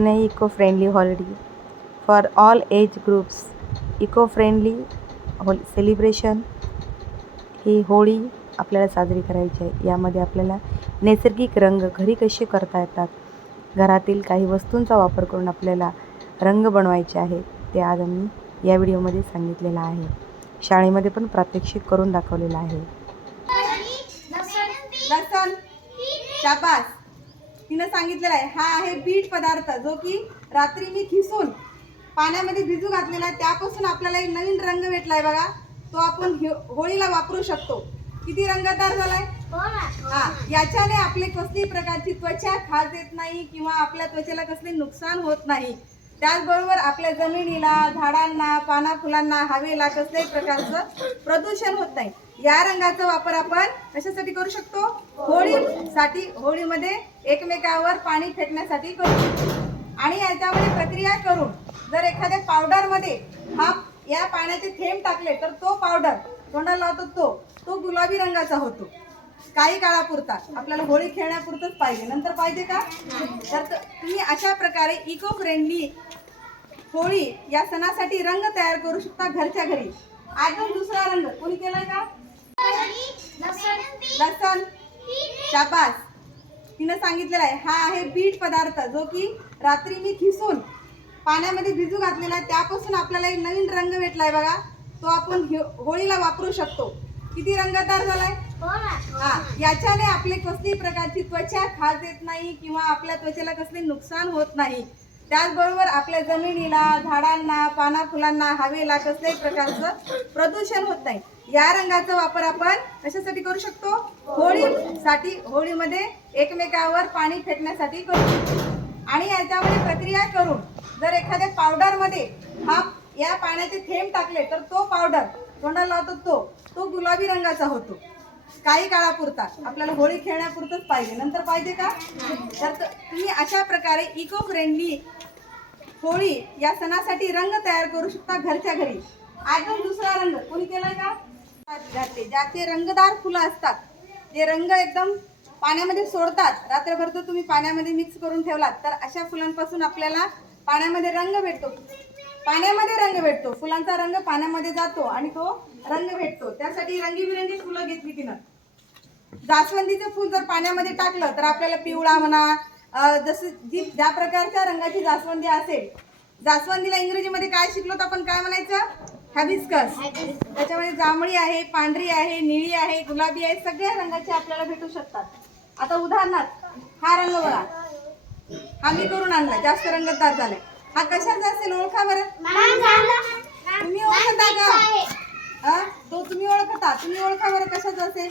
Eco-friendly holiday for all age groups. Eco-friendly celebration ही होळी आपल्याला साजरी करायची आहे. यामध्ये आपल्याला नैसर्गिक रंग घरी कसे करता येतात, घरातील काही वस्तूंचा वापर करून आपल्याला रंग बनवायचे आहेत, ते आज आम्ही या व्हिडिओमध्ये सांगितलेलं आहे. शाळेमध्ये पण प्रात्यक्षिक करून दाखवलेलं आहे. लसण, शाबास. तिनं सांगितलेलं आहे हा आहे बीट पदार्थ, जो की रात्री मी खिसून पाण्यामध्ये भिजू घातलेला आहे. त्यापासून आपल्याला एक नवीन रंग भेटलाय बघा. तो आपण होळीला वापरू शकतो. किती रंगतदार झालाय. याच्याने आपले कसली प्रकारची त्वचा खाज येत नाही किंवा आपल्या त्वचेला कसले नुकसान होत नाही. त्याचबरोबर आपल्या जमिनीला, झाडांना, पाना फुलांना, हवेला कसल्याही प्रकारचं प्रदूषण होत नाही. या रंगाचा वापर आपण कशासाठी करू शकतो? होळीसाठी, होळीमध्ये एकमेकावर पाणी फेकण्यासाठी करू शकतो. आणि याच्यामध्ये प्रक्रिया करून जर एखाद्या पावडरमध्ये या पाण्याचे थेंब टाकले तर तो पावडर तोंडाला लावतो, तो गुलाबी रंगाचा होतो. काही काळापुरता, आपल्याला होळी खेळण्यापुरतच पाहिजे, नंतर पाहिजे का? तर तुम्ही अशा प्रकारे इको फ्रेंडली होळी या सणासाठी रंग तयार करू शकता घरच्या घरी. अजून दुसरा रंग कोणी केलाय का? लसण, शाबास. तिनं सांगितलेलं आहे हा आहे बीट पदार्थ, जो की रात्री मी खिसून पाण्यामध्ये भिजू घातलेला आहे. त्यापासून आपल्याला एक नवीन रंग भेटलाय बघा. तो आपण होळीला वापरू शकतो. किती रंगतदार झालाय. याच्याने आपले कसली प्रकारची त्वचा खाज येत नाही किंवा आपल्या त्वचेला कसले नुकसान होत नाही. त्याचबरोबर आपल्या जमिनीला, झाडांना, पाना फुलांना, हवेला कसल्याही प्रकारचं प्रदूषण होत नाही. या रंगाचा वापर आपण कशासाठी करू शकतो? होळीसाठी, होळीमध्ये एकमेकावर पाणी फेकण्यासाठी करू शकतो. आणि याच्यामध्ये प्रक्रिया करून जर एखाद्या पावडरमध्ये या पाण्याचे थेंब टाकले तर तो पावडर तोंडाला लावतो, तो गुलाबी रंगाचा होतो. काही काळापुरता, आपल्याला होळी खेळण्यापुरतच पाहिजे, नंतर पाहिजे का? तर तुम्ही अशा प्रकारे इको फ्रेंडली होळी या सणासाठी रंग तयार करू शकता घरच्या घरी. अजून दुसरा रंग कोणी केलाय का? ज्याचे रंगदार फुलं असतात, जे रंग एकदम पाण्यामध्ये सोडतात, रात्रभर जर तुम्ही पाण्यामध्ये मिक्स करून ठेवलात तर अशा फुलांपासून आपल्याला पाण्यामध्ये रंग भेटतो. पाण्यामध्ये रंग भेटतो, फुलांचा रंग पाण्यामध्ये जातो आणि तो रंग भेटतो. त्यासाठी रंगीबिरंगी फुलं घेतली तिनं. जास्वंदीचं फुल जर पाण्यामध्ये टाकलं तर आपल्याला पिवळा म्हणा, ज्या प्रकारच्या रंगाची जास्वंदी असेल, जास्वंदीला इंग्रजीमध्ये काय शिकलो तर आपण काय म्हणायचं? हायबिस्कस. त्याच्यामध्ये जांभळी आहे, पांढरी आहे, निळी आहे, गुलाबी आहे, सगळ्या रंगाचे आपल्याला भेटू शकतात. आता उदाहरणार्थ हा रंग बघा, हा मी करून आणला, जास्त रंगतदार झालाय. हा कशाचा असेल ओळखा बरं. तुम्ही ओळखता का? तो तुम्ही ओळखता, तुम्ही ओळखा बरं कशाचा असेल.